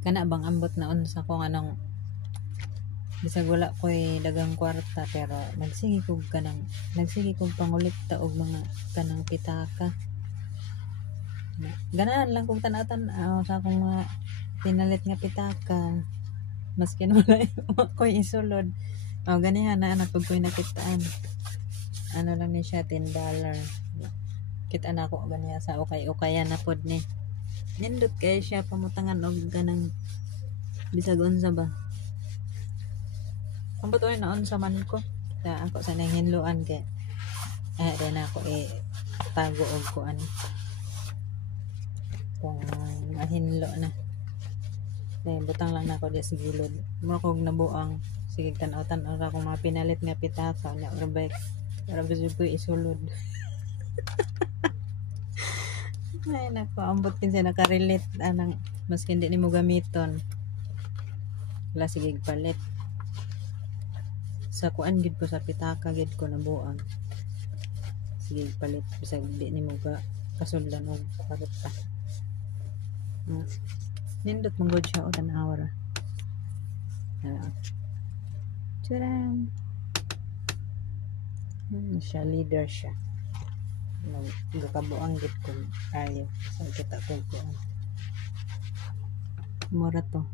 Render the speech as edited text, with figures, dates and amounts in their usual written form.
kana bang ambot na unsa ko anong bisag wala ko'y dagang kwarta pero nagsige kog pangulikta og mga kanang pitaka. Ganahan lang kog tan-aw sa akong mga pinalit nga pitaka. Maski wala ko'y isulod. Ganihan na anak pag ko'y nakitaan. Ano lang ni siya $10. Kita na ako ganiya sa ukay-ukayan na pod ni. Nindot kay siya pamutangan og ganang bisag unsa ba. Ang buto na unsa man ko. Sa ako sa nang hinluan kay din ako tago og kuan. Kung mahinlo na. Dahil butang lang na ako di sa gilid. Mura kog nabuang. Sige tan-aw ra kung mga pinalit nga pitaka na urbay. Para bisig ko isulod. Ay nako, ambot kinsa nakarelate anang maski hindi nimo gamiton. Wala sige palit. Sa kuan gid ko sa pitaka gid ko nabuang. Sige palit bisag di nimo kasuldan og kwarta. Nindot mong good siya o tan-aw ra. Tadam! Siya leader siya. Gakabuang gid ko ayo sa kita ko. Mura to.